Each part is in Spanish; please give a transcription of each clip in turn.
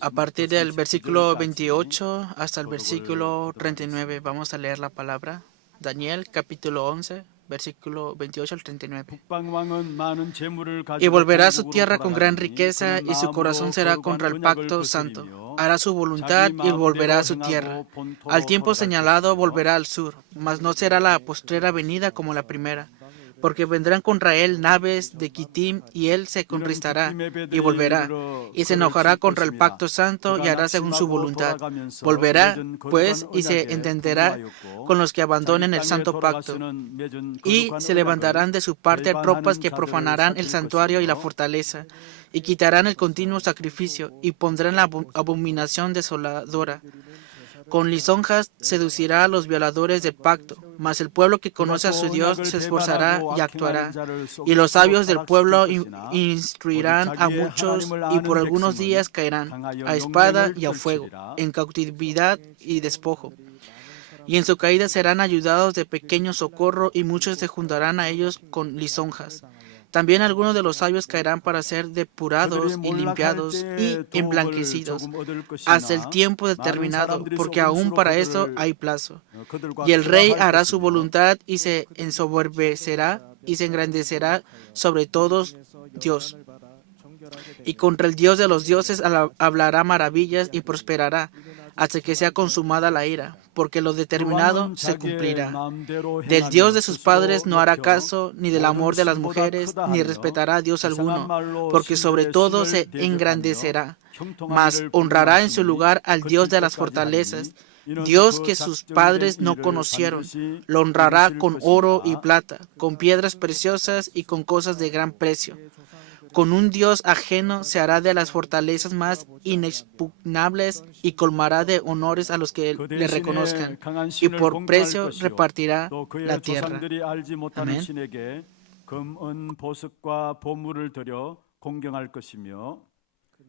A partir del versículo 28 hasta el versículo 39 vamos a leer la palabra. Daniel capítulo 11, versículo 28 al 39. Y volverá a su tierra con gran riqueza, y su corazón será contra el pacto santo. Hará su voluntad y volverá a su tierra. Al tiempo señalado volverá al sur, mas no será la postrera venida como la primera. Porque vendrán contra él naves de Quitim, y él se contristará y volverá, y se enojará contra el pacto santo y hará según su voluntad. Volverá, pues, y se entenderá con los que abandonen el santo pacto. Y se levantarán de su parte tropas que profanarán el santuario y la fortaleza, y quitarán el continuo sacrificio, y pondrán la abominación desoladora. Con lisonjas seducirá a los violadores del pacto, mas el pueblo que conoce a su Dios se esforzará y actuará. Y los sabios del pueblo instruirán a muchos, y por algunos días caerán, a espada y a fuego, en cautividad y despojo. Y en su caída serán ayudados de pequeño socorro, y muchos se juntarán a ellos con lisonjas. También algunos de los sabios caerán para ser depurados y limpiados y emblanquecidos hasta el tiempo determinado, porque aún para eso hay plazo. Y el rey hará su voluntad y se ensoberbecerá y se engrandecerá sobre todos Dios. Y contra el Dios de los dioses hablará maravillas y prosperará hasta que sea consumada la ira, porque lo determinado se cumplirá. Del Dios de sus padres no hará caso, ni del amor de las mujeres, ni respetará a Dios alguno, porque sobre todo se engrandecerá, mas honrará en su lugar al Dios de las fortalezas, Dios que sus padres no conocieron. Lo honrará con oro y plata, con piedras preciosas y con cosas de gran precio. Con un Dios ajeno se hará de las fortalezas más inexpugnables y colmará de honores a los que le reconozcan, y por precio repartirá la tierra. Amén.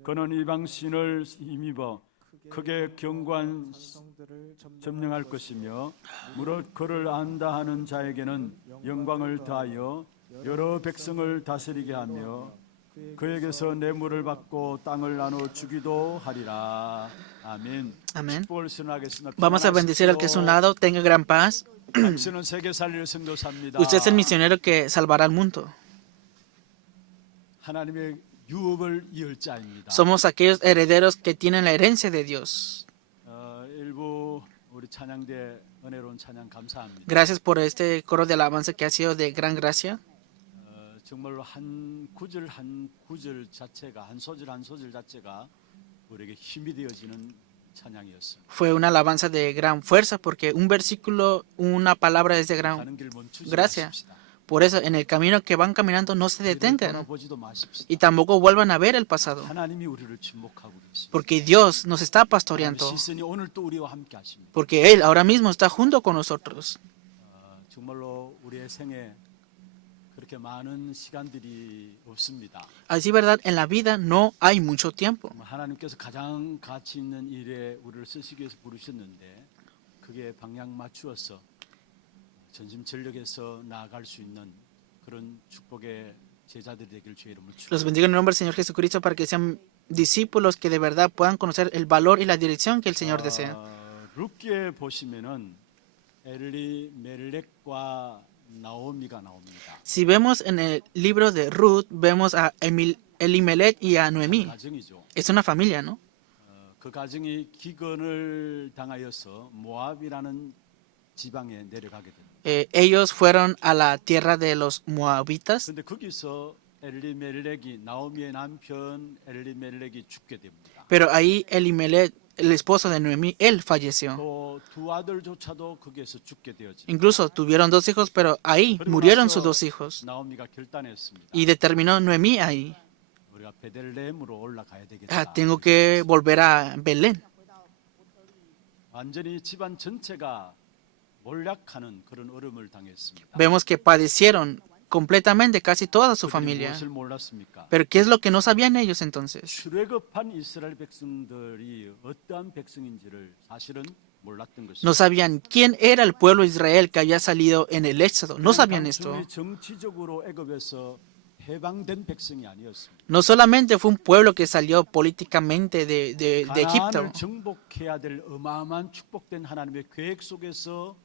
그는 이방 신을 힘입어 크게 경관 점령할 것이며 무릇 그를 안다 하는 자에게는 영광을 더하여 여러 백성을 다스리게 하며 그에게서 뇌물을 받고 땅을 나눠 주기도 하리라. 아멘. Amén. Vamos a bendecir al que es un lado, tenga gran paz. 당신은 세계 살릴 선교사입니다. Usted es el misionero que salvará al mundo. 하나님의 유업을 이을 자입니다. Somos aquellos herederos que tienen la herencia de Dios. 일부 우리 찬양대 은혜로운 찬양 감사합니다. Gracias por este coro de alabanza que ha sido de gran gracia. 정말로 한 구절 한 구절 자체가 한 소절 한 소절 자체가 우리에게 힘이 되어지는 찬양이었습니다. Fue una alabanza de gran fuerza porque un versículo, una palabra es de gran 가는 길 멈추지 gracia. 마십시다. Por eso, en el camino que van caminando, no se detengan 돌아보지도 마십시다. y tampoco vuelvan a ver el pasado, 하나님이 우리를 주목하고 계십니다. porque Dios nos está 하나님의 pastoreando, 시선이 오늘 또 우리와 함께 하십니다. porque Él ahora mismo está junto con nosotros. 정말로 우리의 생에 그렇게 많은 시간들이 없습니다. Así, ¿verdad? En la vida no hay mucho tiempo. 하나님께서 가장 가치 있는 일에 우리를 쓰시기 위해서 부르셨는데 그게 방향 맞추어서 전심전력해서 나아갈 수 있는 그런 축복의 제자들이 되길 주의 이름으로 Los bendigo en el nombre del Señor Jesucristo para que sean discípulos que de verdad puedan conocer el valor y la dirección que el Señor desea. 룻기에 보시면은 엘리멜렉과 나오미가 나옵니다. Si vemos en el libro de Ruth, vemos a Elimelech y a Noemí. 가정이죠. Es una familia, ¿no? 그 가정이 기근을 당하여서 모압이라는 지방에 내려가게 됩니다. Ellos fueron a la tierra de los moabitas, 그런데 거기서 엘리멜렉이 나오미의 남편 엘리멜렉이 죽게 됩니다. pero ahí Elimelech, el esposo de Noemí, él falleció. 또 두 아들조차도 거기에서 죽게 되어집니다. Incluso tuvieron dos hijos, pero ahí murieron sus dos hijos. 나오미가 결단했습니다. Y determinó Noemí ahí. 우리가 베들레헴으로 올라가야 되겠다. Tengo que volver a Belén. 완전히 집안 전체가 몰락하는 그런 어려움을 당했습니다. Vemos que padecieron completamente casi toda su 그들이 familia. 무엇을 몰랐습니까? Pero ¿qué es lo que no sabían ellos entonces? 출애굽한 이스라엘 백성들이 어떠한 백성인지를 사실은 몰랐던 것입니다. No sabían quién era el pueblo de Israel que había salido en el Éxodo. No sabían esto. 정치적으로 애굽에서 해방된 백성이 아니었습니다. No solamente fue un pueblo que salió políticamente de Egipto, 가나안을 정복해야 될 어마어마한 축복된 하나님의 계획 속에서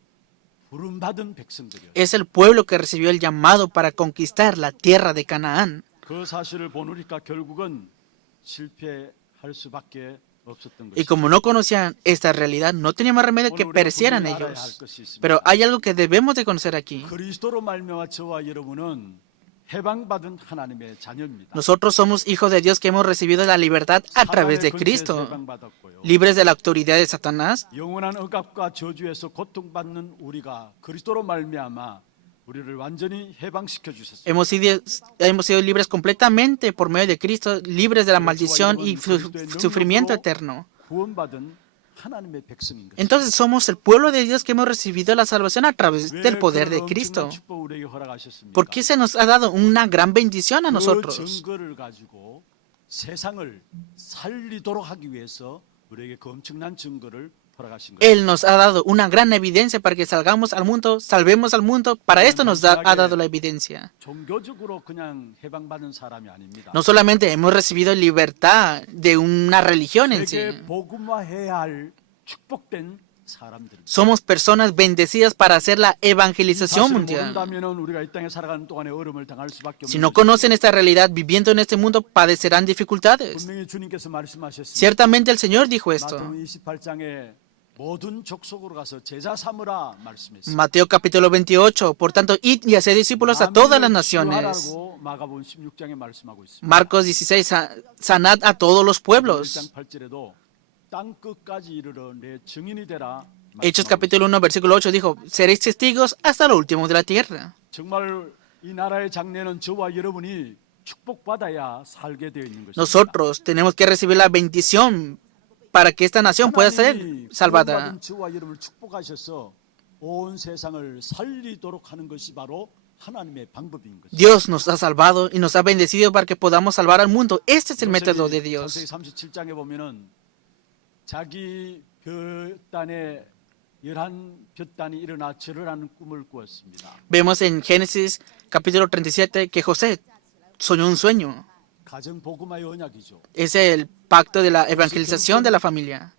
부름받은 백성들이었습니다. es el pueblo que recibió el llamado para conquistar la tierra de Canaán. 그 사실을 보니까 결국은 실패할 수밖에 없었던 Y 것입니다. como no conocían esta realidad, no tenía más remedio que perecieran ellos. Pero hay algo que debemos de conocer aquí. 그리스도로 말미암아 저와 여러분은 해방받은 하나님의 자녀입니다. Nosotros somos hijos de Dios que hemos recibido la libertad a través de 사단의 근세에서 Cristo, 해방받았고요. libres de la autoridad de Satanás. 영원한 억압과 저주에서 고통받는 우리가 그리스도로 말미암아 우리를 완전히 해방시켜 주셨습니다. Hemos sido libres completamente por medio de Cristo, libres de la maldición y sufrimiento eterno. 구원받은 하나님의 백성인 것입니다. Entonces somos el pueblo de Dios que hemos recibido la salvación a través del poder de Cristo. ¿Por qué se nos ha dado una gran bendición a 그 nosotros? 증거를 가지고 세상을 살리도록 하기 위해서 우리에게 그 엄청난 증거를 허락하신 거예요. Él nos ha dado una gran evidencia para que salgamos al mundo, salvemos al mundo. Para esto nos ha dado la evidencia. 종교적으로 그냥 해방받은 사람이 아닙니다. No solamente hemos recibido libertad de una religión en sí. 세계 복음화해야 할 축복된 사람들입니다. Somos personas bendecidas para hacer la evangelización mundial. 모른다면은 우리가 이 땅에 살아가는 동안에 어려움을 당할 수밖에 Si 없는 no conocen esta realidad, viviendo en este mundo, padecerán dificultades. 분명히 주님께서 말씀하셨습니다. Ciertamente el Señor dijo esto. 마태복음 28장에 모든 족속으로 가서 제자 삼으라 말씀했습니다. Mateo capítulo 28. Por tanto, id y haced discípulos a todas las naciones. 치유하라고 마가복음 16장에 말씀하고 있습니다. Marcos 16. Sanad a todos los pueblos. 1장 8절에도 땅 끝까지 이르러 내 증인이 되라. Hechos 말씀하고 capítulo 1, versículo 8 dijo, seréis testigos hasta lo último de la tierra. 정말 이 나라의 장래는 저와 여러분이 축복받아야 살게 되어 있는 것입니다. Nosotros tenemos que recibir la bendición para que esta nación pueda ser 하나님이 salvada. 구원받은 저와 여러분을 축복하셔서 온 세상을 살리도록 하는 것이 바로 하나님의 방법인 것입니다. Dios nos ha salvado y nos ha bendecido para que podamos salvar al mundo. Este es el método de Dios. 창세기 37장에 보면은 자기 볕단에 11볕단이 일어나 절을 하는 꿈을 꾸었습니다. Vemos en Génesis capítulo 37 que José soñó un sueño. 가정 복음화의 언약이죠. Es el pacto de la evangelización de la familia.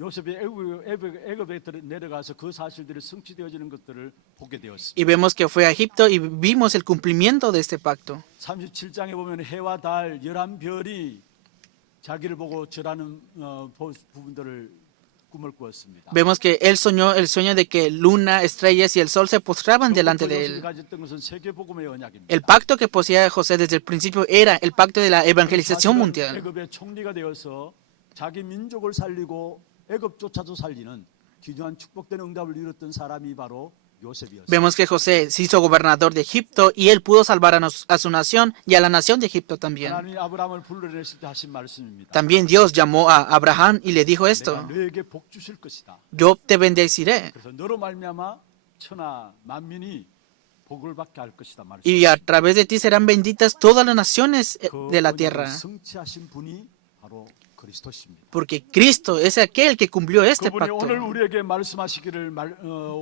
요셉이 애굽에 내려가서 그 사실들이 성취되어지는 것들을 보게 되었습니다. Y vemos que fue a Egipto y vimos el cumplimiento de este pacto. 37장에 보면 해와 달 11별이 자기를 보고 절하는 부분들을 꿈을 꾸었습니다. Vemos que él soñó el sueño de que luna, estrellas y el sol se postraban delante de 요셉이 él. 가졌던 것은 세계 복음의 언약입니다. El pacto que poseía José desde el principio era el pacto de la evangelización 사실은 mundial. 애굽의 총리가 되어서 자기 민족을 살리고 애굽조차도 살리는 귀중한 축복된 응답을 이뤘던 사람이 바로 요셉이었습니다. Vemos que José se hizo gobernador de Egipto y él pudo salvar a su nación y a la nación de Egipto también. 하나님이 아브라함을 불러내실 때 하신 말씀입니다. También Dios llamó a Abraham y le dijo 내가 esto, 너에게 복 주실 것이다. yo te bendeciré 그래서 너로 말미암아 천하 만민이 복을 받게 할 것이다 말씀. y a través de ti serán benditas todas las naciones de la 그 tierra, 성취하신 분이 바로 그리스도십니다. porque Cristo es aquel que cumplió este 그분이 pacto. 오늘 우리에게 말씀하시기를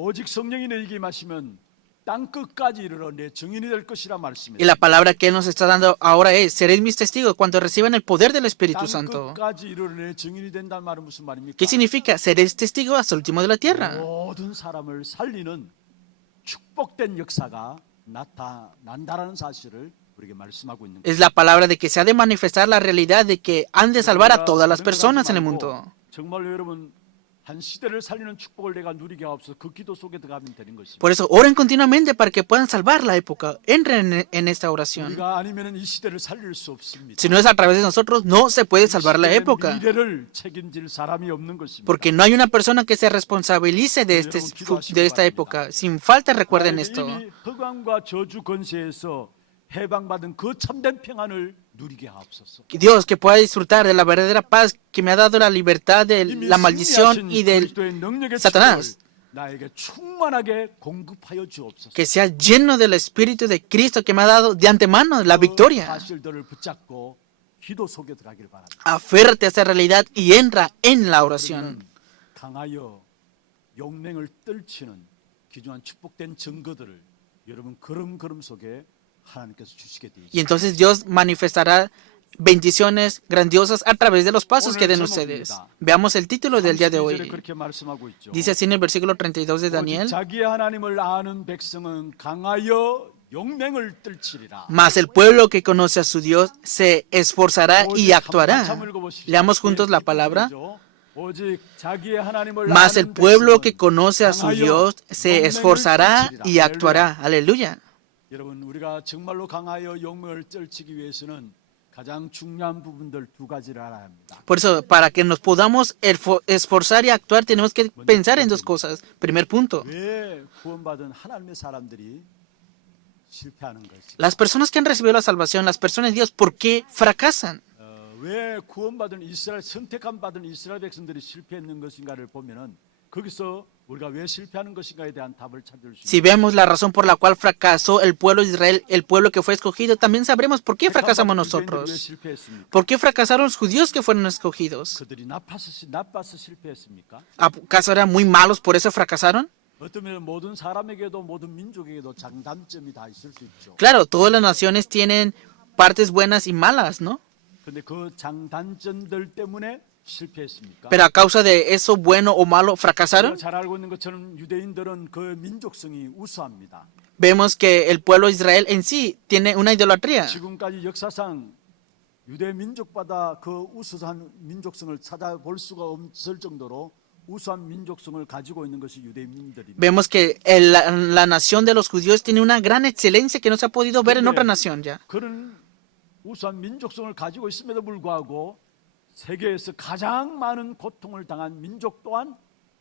오직 성령이 너에게 임하시면 땅 끝까지 이르러 내 증인이 될 것이라 Y 말씀했습니다. la palabra que Él nos está dando ahora es, seréis mis testigos cuando reciban el poder del Espíritu 땅 Santo. 끝까지 이르러 내 증인이 된다는 말은 무슨 말입니까? ¿Qué significa? Seréis testigos hasta el último de la tierra. 모든 사람을 살리는 축복된 역사가 나타난다라는 사실을 우리에게 말씀하고 있는 Es la palabra de que se ha de manifestar la realidad de que han de salvar a todas las personas en el mundo. 정말로 여러분 한 시대를 살리는 축복을 내가 누리게 하옵소서. 그 기도 속에 들어가면 되는 것입니다. Por eso oren continuamente para que puedan salvar la época. Entren en esta oración. 우리가 아니면은 이 시대를 살릴 수 없습니다. Si no es a través de nosotros, no se puede salvar la 시대의 época. 미래를 책임질 사람이 없는 것입니다. Porque no hay una persona que se responsabilice de esta época. Sin falta recuerden esto. 이미 흑암과 저주 권세에서 해방받은 그 참된 평안을 누리게 하옵소서. Dios, que pueda disfrutar de la verdadera paz que me ha dado la libertad de 이미 la maldición 승리하신 y de 그리스도의 능력의 Satanás. 축복을 나에게 충만하게 공급하여 주옵소서. que sea lleno del Espíritu de Cristo que me ha dado de antemano la 그 victoria. 사실들을 붙잡고 기도 속에 들어가길 바랍니다. Aférrate a esta realidad y entra en la oración. 우리는 강하여 용맹을 떨치는 귀중한 축복된 증거들을 여러분 걸음걸음 속에 하나님께서 주시게 돼 Y 있습니다. entonces Dios manifestará bendiciones grandiosas a través de los pasos que 오늘 den 제목입니다. ustedes. Veamos el título del día de 32절에 hoy. 그렇게 말씀하고 있죠. Dice así en el versículo 32 de 오직 Daniel. 자기의 하나님을 아는 백성은 강하여 용맹을 떨치리라. Mas el pueblo que conoce a su Dios se esforzará y actuará. Leamos juntos la palabra. 오직 자기의 하나님을 Mas el 아는 pueblo que 백성은 conoce a su 강하여 Dios se 용맹을 esforzará 떨치리라. y actuará. Aleluya. 여러분, 우리가 정말로 강하여 용맹을 떨치기 위해서는 가장 중요한 부분들 두 가지를 알아야 합니다. Por eso, para que nos podamos esforzar y actuar, tenemos que pensar en dos cosas. Primer punto. 왜 구원받은 하나님의 사람들이 실패하는 것이? Las personas que han recibido la salvación, las personas de Dios, ¿por qué fracasan? 왜 구원받은 이스라엘 선택함 받은 이스라엘 백성들이 실패했는 것인가를 보면은 거기서 우리가 왜 실패하는 것인가에 대한 답을 찾을 수 Si 있습니다. vemos la razón por la cual fracasó el pueblo de Israel, el pueblo que fue escogido, también sabremos por qué fracasamos 왜 nosotros. 실패했습니까? ¿Por qué fracasaron los judíos que fueron escogidos? 그들이 나빠서 실패했습니까? ¿Acaso eran muy malos, por eso fracasaron? 어쩌면 모든 사람에게도 모든 민족에게도 장단점이 다 있을 수 있죠. Claro, todas las naciones tienen partes buenas y malas, ¿no? 근데 그 장단점들 때문에 실패했습니까? Pero a causa de eso bueno o malo, 우리가 ¿fracasaron? 잘 알고 있는 것처럼 유대인들은 그 민족성이 우수합니다. Vemos que el pueblo de Israel en sí tiene una idolatría. 지금까지 역사상 유대 민족보다 그 우수한 민족성을 찾아볼 수가 없을 정도로 우수한 민족성을 가지고 있는 것이 유대민들입니다. Vemos que la nación de los judíos tiene una gran excelencia que no se ha podido ver en otra nación ya. 그런 우수한 민족성을 가지고 있음에도 불구하고 세계에서 가장 많은 고통을 당한 민족 또한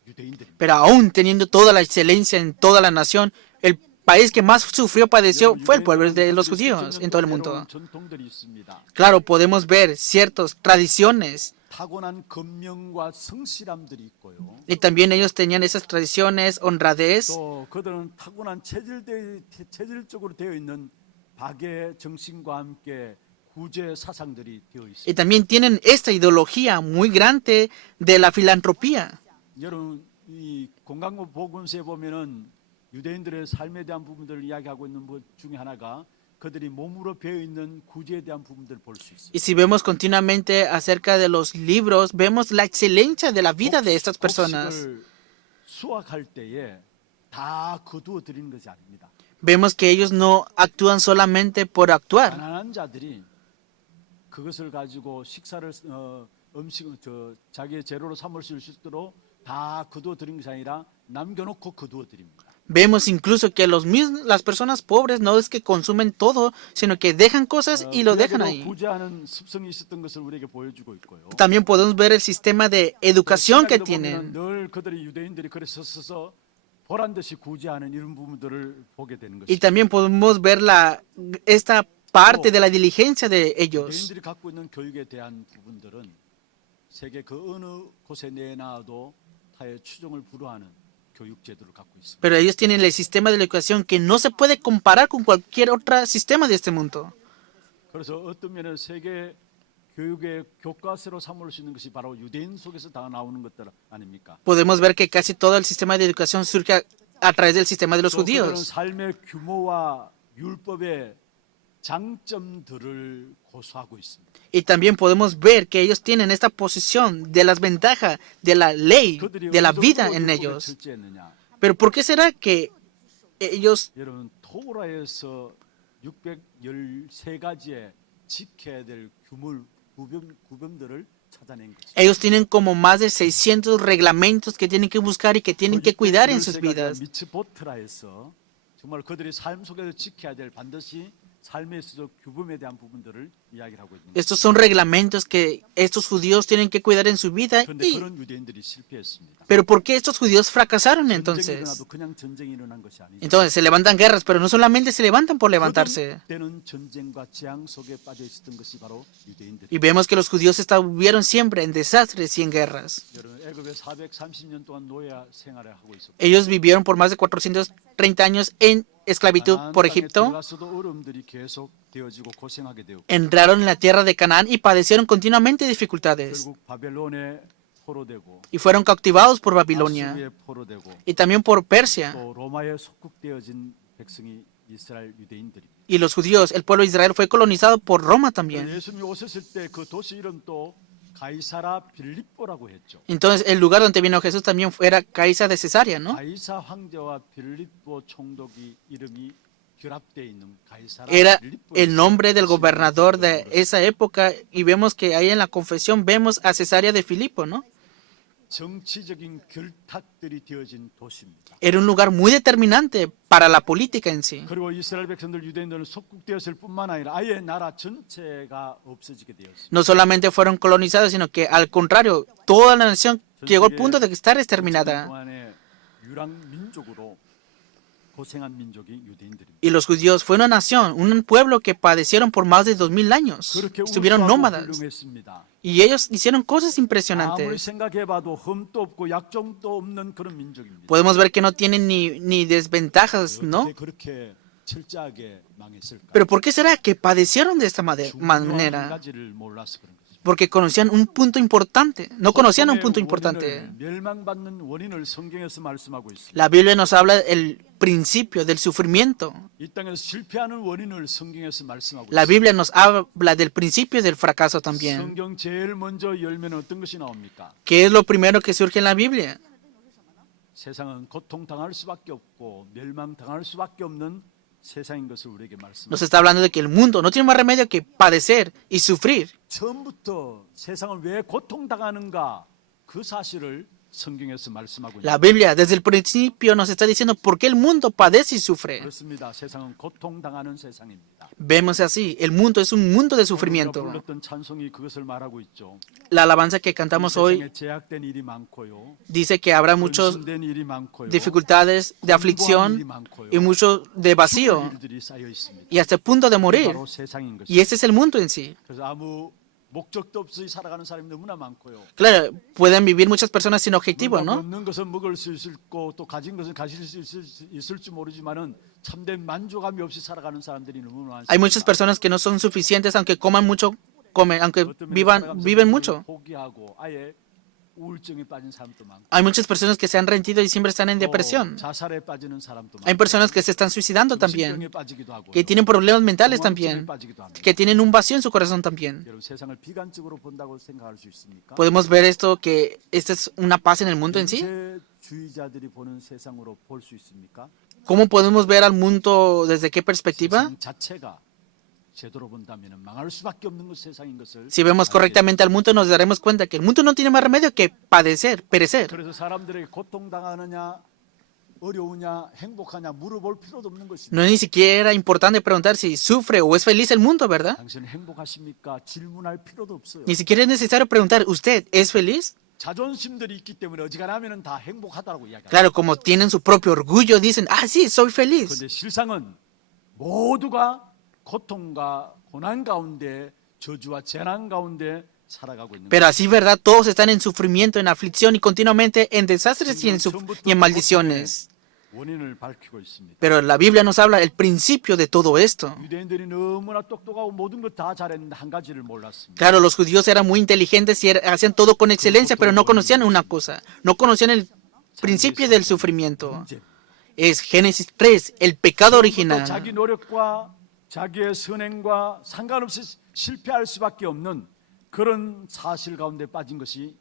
유대인들입니다. Pero aún teniendo toda la excelencia en toda la nación, el país que más sufrió, padeció, fue el pueblo de los judíos en todo el mundo. 전통들이 있습니다. Claro, podemos ver ciertas tradiciones 타고난 건명과 성실함들이 있고요. y también ellos tenían esas tradiciones, honradez, 또 그들은 타고난 체질적으로 되어 있는 박의 정신과 함께 구제 사상들이 되어 y 있습니다. también tienen esta ideología muy grande de la filantropía. 여러분 이 공강국 복음서에 보면은 유대인들의 삶에 대한 부분들을 이야기하고 있는 것 중에 하나가 그들이 몸으로 배어 있는 구제에 대한 부분들을 볼 수 있습니다. Y si vemos continuamente acerca de los libros, vemos la excelencia de la vida de estas personas. 곡식을 수확할 때에 다 거두어 드리는 것이 아닙니다. Vemos que ellos no actúan solamente por actuar. 가난한 자들이 그것을 가지고 식사를 자기의 재료로 삼을 수 있도록 다 거두어 드린 것이 아니라 남겨놓고 거두어 드립니다. Vemos incluso que las personas pobres no es que consumen todo, sino que dejan cosas y lo dejan ahí. 구제하는 습성이 있었던 것을 우리에게 보여주고 있고요. También podemos ver el sistema de educación que 신학에도 tienen. 보면은 늘 그들이 유대인들이 그래서 서서 보란 듯이 구제하는 이런 부분들을 보게 되는 Y 것입니다. también podemos ver esta parte de la diligencia de ellos. 유대인들이 갖고 있는 교육에 대한 부분들은 세계 그 어느 곳에 내놔도 타의 추종을 불허하는 교육 제도를 갖고 있습니다. Pero ellos tienen el sistema de la educación que no se puede comparar con cualquier otro sistema de este mundo. 그래서 어떤 면에 세계 교육의 교과서로 삼을 수 있는 것이 바로 유대인 속에서 다 나오는 것들 아닙니까? Podemos ver que casi todo el sistema de educación surge a través del sistema de los 또 그들은 judíos. 삶의 규모와 율법의 장점들을 고수하고 있습니다. Y también podemos ver que ellos tienen esta posición de las ventajas de la ley, 그들이 de la 어느 vida 정도 en 율법에 ellos. 철저했느냐? Pero ¿por qué será que ellos 여러분 토라에서 613가지의 지켜야 될 구범들을 찾아낸 거죠. ellos tienen como más de 600 reglamentos que tienen que buscar y que tienen que cuidar en sus vidas? 미츠보트라에서 정말 그들이 삶 속에서 지켜야 될 반드시 삶에 있어서 규범에 대한 부분들을 이야기를 하고 있는 거죠. Estos son reglamentos que estos judíos tienen que cuidar en su vida. 그런데 그런 유대인들이 실패했습니다. Pero ¿por qué estos judíos fracasaron 전쟁이 entonces? 일어나도 그냥 전쟁이 일어난 것이 아니죠. Entonces se levantan guerras, pero no solamente se levantan por levantarse. 때는 전쟁과 재앙 속에 빠져 있었던 것이 바로 유대인들. Y vemos que los judíos estuvieron siempre en desastres y en guerras. 여러분 애굽에 430년 동안 노예 생활을 하고 있었고 Ellos vivieron por más de 430 años en esclavitud por Egipto. 들어가서도 어려움들이 계속 되어지고 고생하게 되었고 Entraron en la tierra de Canaán y padecieron continuamente dificultades. 결국 바벨론에 포로되고 Y fueron cautivados por Babilonia 아수르에 포로되고 y también por Persia. 또 로마에 속국되어진 백성이 이스라엘 유대인들입니다. Y los judíos, el pueblo de Israel fue colonizado por Roma también. 예수님이 오셨을 때 그 도시 이름도 가이사라 빌립보라고 했죠. Entonces el lugar donde vino Jesús también era Caiza de Cesarea, ¿no? 가이사 황제와 빌립보 총독이 이름이 결합되어 있는 가이사라 Era 빌립보. el nombre del gobernador de esa época y vemos que ahí en la confesión vemos a Cesarea de Filipo, ¿no? 정치적인 결탁들이 되어진 도시입니다. Era un lugar muy determinante para la política en sí. 그리고 이스라엘 백성들 유대인들은 속국되었을 뿐만 아니라 아예 나라 전체가 없어지게 되었습니다. No solamente fueron colonizados, sino que al contrario, toda la nación llegó al punto de estar exterminada. 동안에 유랑 민족으로 고생한 민족이 유대인들입니다. Y los judíos fue una nación, un pueblo que padecieron por más de 2000 años. 그렇게 Estuvieron 우수하고 nómadas. 훌륭했습니다. Y ellos hicieron cosas 아무리 impresionantes. 생각해봐도 흠도 없고 약점도 없는 그런 민족입니다. Podemos ver que no tienen ni desventajas, ¿no? 어떻게 그렇게 철저하게 망했을까? Pero ¿por qué será que padecieron de esta 중요한 manera? 가지를 몰라서 그런 거죠. Porque conocían un punto importante. No conocían un punto importante. 멸망받는 원인을 성경에서 말씀하고 있습니다. La Biblia nos habla del principio, del sufrimiento. 이 땅에서 실패하는 원인을 성경에서 말씀하고 La 있습니다. Biblia nos habla del principio del fracaso también. 성경 제일 먼저 열면 어떤 것이 나옵니까? ¿Qué es lo primero que surge en la Biblia? 세상은 고통당할 수밖에 없고 멸망당할 수밖에 없는 세상인 것을 우리에게 말씀합니다. Nos está hablando de que el mundo no tiene más remedio que padecer y sufrir. 처음부터 세상을 왜 고통당하는가 그 사실을 성경에서 말씀하고 La 있습니다. Biblia desde el principio nos está diciendo por qué el mundo padece y sufre. 그렇습니다. 세상은 고통당하는 세상입니다. Vemos así, el mundo es un mundo de 우리가 sufrimiento. 불렀던 찬송이 그것을 말하고 있죠. La alabanza que cantamos hoy 세상에 제약된 일이 많고요. dice que habrá muchas 근심된 일이 많고요. dificultades de 공부한 일이 aflicción 많고요. y mucho de vacío 죽을 일들이 쌓여 있습니다. y hasta el punto de morir. 바로 세상인 것입니다. Y ese es el mundo en sí. 그래서 아무 목적도 없이 살아가는 사람이 너무나 많고요. Claro, pueden vivir muchas personas sin objetivo, 뭔가 ¿no? 없는 것은 먹을 수 있고 또 가진 것은 가질 수 있을지 모르지만은 참된 만족감이 없이 살아가는 사람들이 너무 많습니다. Hay muchas personas que no son suficientes aunque coman mucho, aunque viven mucho. 포기하고 아예 우울증에 빠진 사람도 많고. Hay muchas personas que se han rendido y siempre están en 또 depresión. 자살에 빠지는 사람도 많고. Hay personas que se están suicidando 정신병에 también, 빠지기도 하고. que tienen problemas mentales 공황증에 también, 빠지기도 합니다. que tienen un vacío en su corazón también. 여러분 세상을 비관적으로 본다고 생각할 수 있습니까? Podemos ver esto, que esta es una paz en el mundo en sí. 주의자들이 보는 세상으로 볼 수 있습니까? ¿Cómo podemos ver al mundo desde qué perspectiva? 세상 자체가 제대로 본다면 망할 수밖에 없는 것 세상인 것을. Si vemos correctamente al mundo nos daremos cuenta que el mundo no tiene más remedio que padecer, perecer. 그래서 사람들에게 고통당하느냐 어려우냐 행복하냐 물어볼 필요도 없는 것입니다. No es ni siquiera importante preguntar si sufre o es feliz el mundo, ¿verdad? 당신 행복하십니까? 질문할 필요도 없어요. Ni siquiera es necesario preguntar, ¿usted es feliz? 자존심들이 있기 때문에 어지간하면 다 행복하다고 이야기합니다. Claro, como tienen su propio orgullo, dicen, ah, sí, soy feliz. 그런데 실상은 모두가 고통과 고난 가운데 저주와 재난 가운데 살아가고 있는 Pero así, ¿verdad? Todos están en sufrimiento, en aflicción y continuamente en desastres y en maldiciones. 원인을 밝히고 있습니다. Pero la Biblia nos habla el principio de todo esto. 유대인들이 너무나 똑똑하고 모든 것 다 잘했는데 한 가지를 몰랐습니다. Claro, los judíos eran muy inteligentes y hacían todo con excelencia, pero no conocían una cosa. No conocían el principio del sufrimiento. 문제. Es Génesis 3, el pecado 또 original. 자기 노력과 자기의 선행과 상관없이 실패할 수밖에 없는 그런 사실 가운데 빠진 것이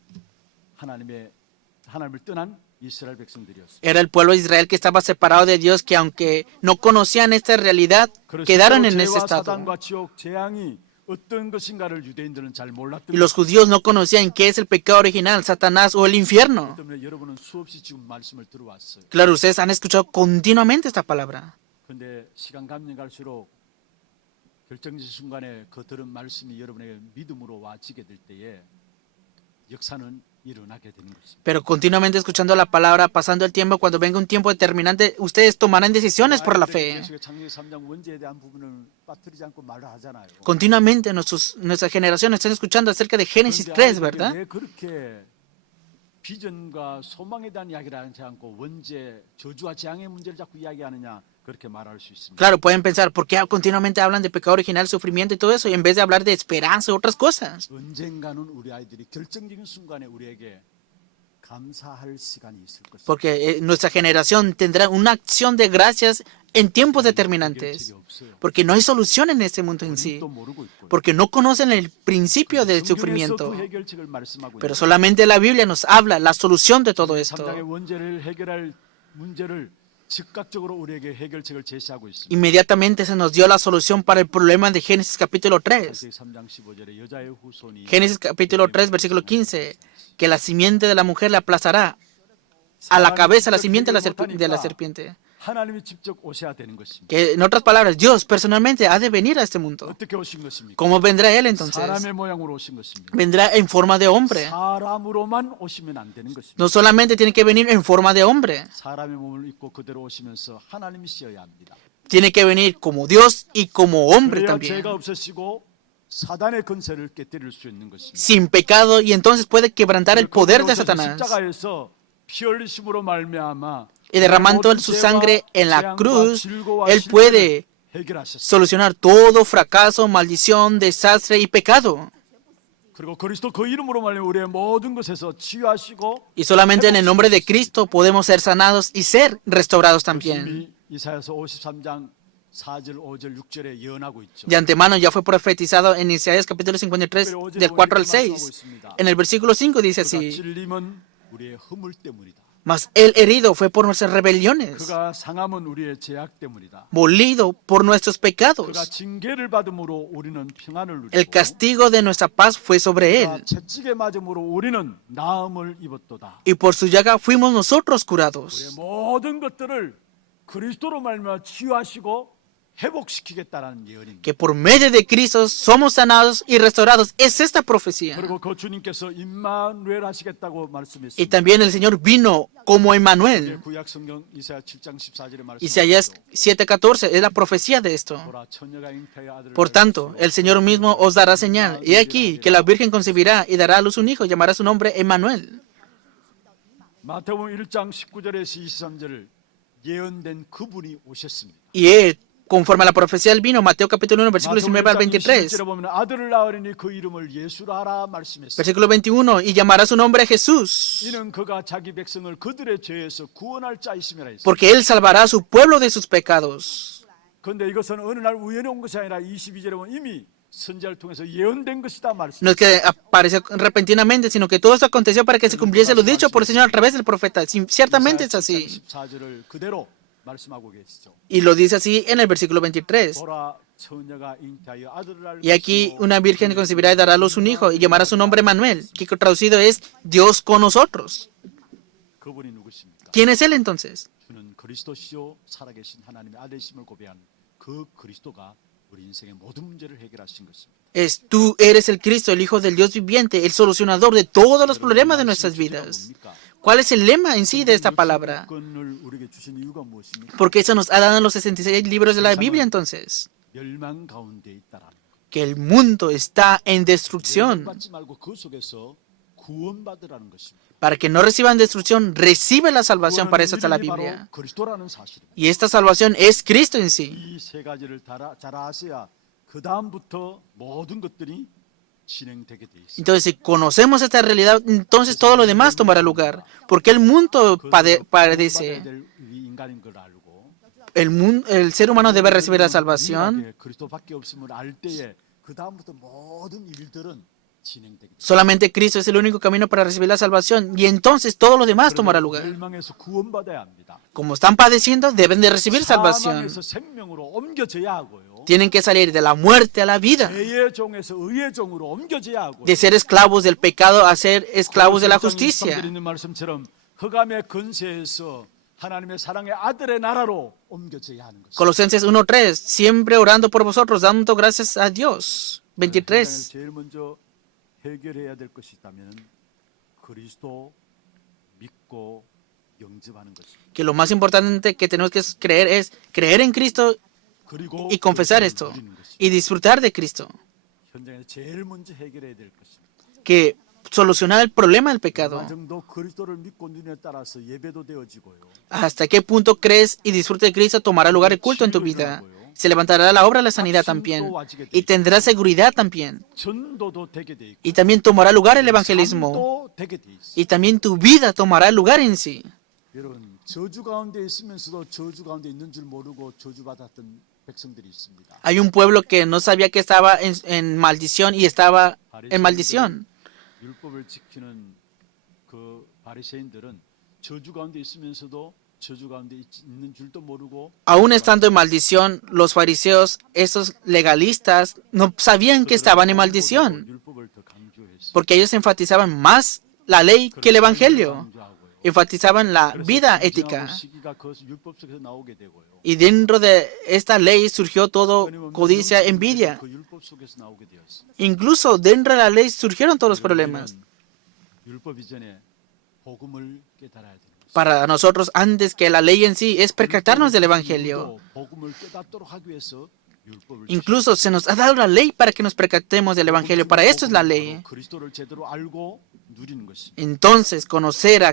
하나님을 떠난 이스라엘 백성들이었습니다. Era el pueblo de Israel que estaba separado de Dios, que aunque no conocían esta realidad, quedaron en ese 죄와 estado. 사단과 지옥 재앙이 어떤 것인가를 유대인들은 잘 몰랐던 Y los judíos no conocían qué es el pecado original, Satanás o el infierno. 때문에 여러분은 수없이 지금 말씀을 들어왔어요. Claro, ustedes han escuchado continuamente esta palabra. 그런데 시간 가면 갈수록 결정적 순간에 그 들은 말씀이 여러분에게 믿음으로 와지게 될 때에 역사는 일어나게 되는 것입니다. Pero continuamente escuchando la palabra, pasando el tiempo, cuando venga un tiempo determinante, ustedes tomarán decisiones por la fe. 창세기 3장 원죄에 대한 부분을 빠뜨리지 않고 말을 하잖아요. Continuamente nuestra generación están escuchando acerca de Génesis 3, ¿verdad? 왜 그렇게 비전과 소망에 대한 이야기를 하지 않고 원죄, 저주와 재앙의 문제를 자꾸 이야기하느냐 그렇게 말할 수 있습니다. Claro, pueden pensar, ¿por qué continuamente hablan de pecado original, sufrimiento y todo eso, y en vez de hablar de esperanza y otras cosas? 언젠가는 우리 아이들이 결정적인 순간에 우리에게 감사할 시간이 있을 것입니다. porque nuestra generación tendrá una acción de gracias en tiempos 해결책이 determinantes, 없어요. porque no hay solución en este mundo en sí, 또 모르고 있고. porque no conocen el principio del 성경에서 sufrimiento. 그 해결책을 말씀하고 Pero 있는 solamente la Biblia nos habla la solución de todo esto. 3장의 원죄를 해결할 문제를 즉각적으로 우리에게 해결책을 제시하고 있습니다. Inmediatamente se nos dio la solución para el problema de Génesis capítulo 3. 3장 15절에 여자의 후손이 Génesis capítulo 3, versículo 15, que la simiente de la mujer le aplazará a la cabeza la simiente de la serpiente. 하나님이 직접 오셔야 되는 것입니다. Que en otras palabras, Dios personalmente ha de venir a este mundo. 어떻게 오신 것입니까? ¿Cómo vendrá Él entonces? 사람의 모양으로 오신 것입니다. Vendrá en forma de hombre. 사람으로만 오시면 안 되는 것입니다. No solamente tiene que venir en forma de hombre, 사람의 몸을 입고 그대로 오시면서 하나님이시어야 합니다. tiene que venir como Dios y como hombre 그래야 también, 죄가 없으시고 사단의 권세를 깨뜨릴 수 있는 것입니다. sin pecado, y entonces puede quebrantar el poder de Satanás. 십자가에서 피 흘리심으로 말미암아 Y derramando su sangre en la cruz, Él puede 해결하셨습니다. solucionar todo fracaso, maldición, desastre y pecado. 그리고 그리스도 그 이름으로 말미암아 우리의 모든 것에서 치유하시고 Y solamente en el nombre de Cristo podemos ser sanados y ser restaurados también. 이미 이사야서 53장 4절, 5절, 6절에 예언하고 있죠. De antemano ya fue profetizado en Isaías capítulo 53, del 4 al 6. En el versículo 5 dice 그가 así: 찔림은 우리의 허물 때문이다. Mas el herido fue por nuestras rebeliones, 그가 상함은 우리의 죄악 때문이다. molido por nuestros 그가 pecados. 징계를 받음으로 우리는 평안을 El 누리고 castigo de nuestra paz fue sobre 그가 él, 채찍에 맞음으로 우리는 나음을 입었도다. y por su llaga fuimos nosotros 우리의 curados. 모든 것들을 그리스도로 말미암아 치유하시고 회복시키겠다라는 예언입니다. Que por medio de Cristo somos sanados y restaurados. Es esta profecía. 그리고 그 주님께서 임마누엘 하시겠다고 Y 말씀했습니다. también el Señor vino como Emmanuel. 구약 성경 이사야 7장 14절에 Isaías 말씀하셨죠. 7:14 es la profecía de esto. 보라 처녀가 잉태의 아들을 Por tanto, el Señor mismo os dará señal. Y aquí que la Virgen concebirá y dará a luz un hijo, llamará su nombre Emmanuel. 마태복음 1장 19절에서 23절을 예언된 그분이 오셨습니다. Y él, conforme a la profecía del vino, Mateo capítulo 1, versículo 19 al 23. 21절에 보면 아들을 낳으리니 그 이름을 예수라 하라 말씀했습니다. Versículo 21, y llamará su nombre Jesús, 이는 그가 자기 백성을 그들의 죄에서 구원할 자이심이라 했습니다. porque él salvará a su pueblo de sus pecados. 그런데 이것은 어느 날 우연히 온 것이 아니라 22절에 보면 이미 선지자를 통해서 예언된 것이다 No es 말씀입니다. que apareció repentinamente, sino que todo esto aconteció para que se cumpliese lo dicho por el Señor a través del profeta. Ciertamente es así. 14절을 그대로 말씀하고 계시죠. Y lo dice así en el versículo 23. 보라 처녀가 잉태하여 아들을 낳을 Y aquí 것이요 una virgen concebirá y dará a luz un hijo, y llamará su nombre Manuel, que traducido es Dios con nosotros. 그분이 누구십니까? ¿Quién es él entonces? 주는 그리스도시요 살아계신 하나님의 아들심을 고백한 그 그리스도가 우리 인생의 모든 문제를 해결하신 것입니다. Es tú eres el Cristo, el Hijo del Dios viviente, el solucionador de todos los problemas de nuestras vidas. ¿Cuál es el lema en sí de esta palabra? 권을 우리에게 주신 이유가 무엇입니까? Porque eso nos ha dado en los 66 libros de la Biblia entonces. 멸망 가운데 있다라는 것. Que el mundo está en destrucción. 받지 말고 그 속에서 구원받으라는 것입니다. Para que no reciban destrucción, recibe la salvación. Para eso está la 이름이 바로 Biblia. 그리스도라는 사실입니다. Y esta salvación es Cristo en sí. 이 세 가지를 잘 아셔야 그 다음부터 모든 것들이 진행되게 돼 있습니다. Entonces, si conocemos esta realidad, entonces todo lo demás tomará lugar. Porque el mundo 받아야 padece. 될 인간인 걸 알고 El ser humano debe recibir la salvación. 유일하게 그리스도밖에 없음을 알 때에 그 다음부터 모든 일들은 진행되게 됩니다. Solamente Cristo es el único camino para recibir la salvación. Y entonces todo lo demás tomará lugar. 멸망에서 구원받아야 합니다. Como están padeciendo, deben de recibir salvación. 사망에서 생명으로 옮겨져야 하고요. Tienen que salir de la muerte a la vida. 죄의 종에서 의의 종으로 옮겨져야 하고요. De ser esclavos del pecado a ser esclavos de la justicia. 있는 말씀처럼 흑암의 근세에서 하나님의 사랑의 아들의 나라로 옮겨져야 하는 것입니다. Colosenses 1:3, siempre orando por vosotros, dando gracias a Dios. 23. 제일 먼저 해결해야 될 것이 있다면 그리스도 믿고 영접하는 것입니다. Que lo más importante que tenemos que creer es creer en Cristo 그리고 y confesar 그리스도를 esto 누리는 것입니다. y disfrutar de Cristo. 현장에서 제일 먼저 해결해야 될 것입니다. Que solucionar el problema del pecado. 어느 정도 그리스도를 믿고 눈에 따라서 예배도 되어지고요. ¿Hasta qué punto crees y disfrutas de Cristo tomará lugar el culto en tu vida? Se levantará la obra de la sanidad también. Y tendrá seguridad también. 전도도 되게 돼 있고 Y también tomará lugar el evangelismo. 삶도 되게 돼 있어. Y también tu vida tomará lugar en sí. 여러분 저주 가운데 있으면서도 저주 가운데 있는 줄 모르고 저주받았던 백성들이 있습니다. Hay un pueblo que no sabía que estaba en maldición y estaba en maldición. 율법을 지키는 그 바리새인들은 저주 가운데 있으면서도 저주 가운데 있는 줄도 모르고 Aún estando en maldición, los fariseos, esos legalistas, no sabían que estaban en maldición, 율법을 더 강조했어요. porque ellos enfatizaban más la ley que el evangelio. Enfatizaban la vida ética. 시기가 그 율법 속에서 나오게 되고요. Y dentro de esta ley surgió todo 끊임없는 codicia, 영적인 envidia. 그 율법 속에서 나오게 되었어요. Incluso dentro de la ley surgieron todos los problemas. 율법 이전에 복음을 깨달아야 됩니다. Para nosotros, antes que la ley en sí, es percatarnos del evangelio. 복음을 깨닫도록 하기 위해서 율법을 Incluso se nos ha dado la ley para que nos percatemos del evangelio. Para esto es la ley. 그리스도를 제대로 알고 누리는 것입니다. Entonces, conocer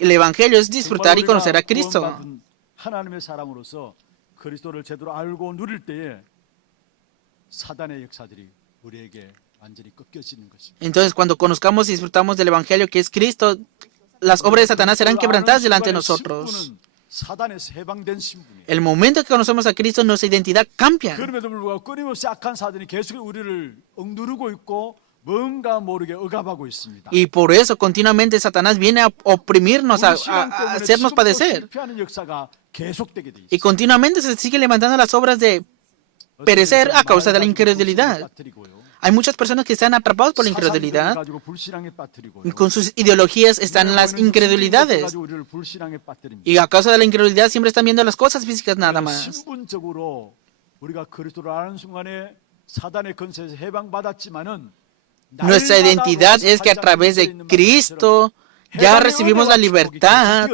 el evangelio es disfrutar y conocer a Cristo. 구원받은 하나님의 사람으로서 그리스도를 제대로 알고 누릴 때에 사단의 역사들이 우리에게 완전히 꺾여지는 것입니다. Entonces, cuando conozcamos y disfrutamos del evangelio que es Cristo, las obras de Satanás serán quebrantadas delante de nosotros. 사단에서 해방된 신분이에요. El momento que conocemos a Cristo, nuestra identidad cambia. 그럼에도 불구하고 끊임없이 악한 사단이 계속 우리를 억누르고 있고 뭔가 모르게 억압하고 있습니다. Y por eso continuamente Satanás viene a oprimirnos, a hacernos padecer. 실패하는 역사가 계속되게 돼 있어요. Y continuamente se sigue levantando las obras de perecer a causa de la incredulidad. Hay muchas personas que están atrapadas por la incredulidad. Y con sus ideologías están en las incredulidades. Y a causa de la incredulidad siempre están viendo las cosas físicas nada más. 신분적으로 우리가 그리스도를 아는 순간에 사단의 권세에서 해방받았지만은 Nuestra identidad es que a través de Cristo ya recibimos la libertad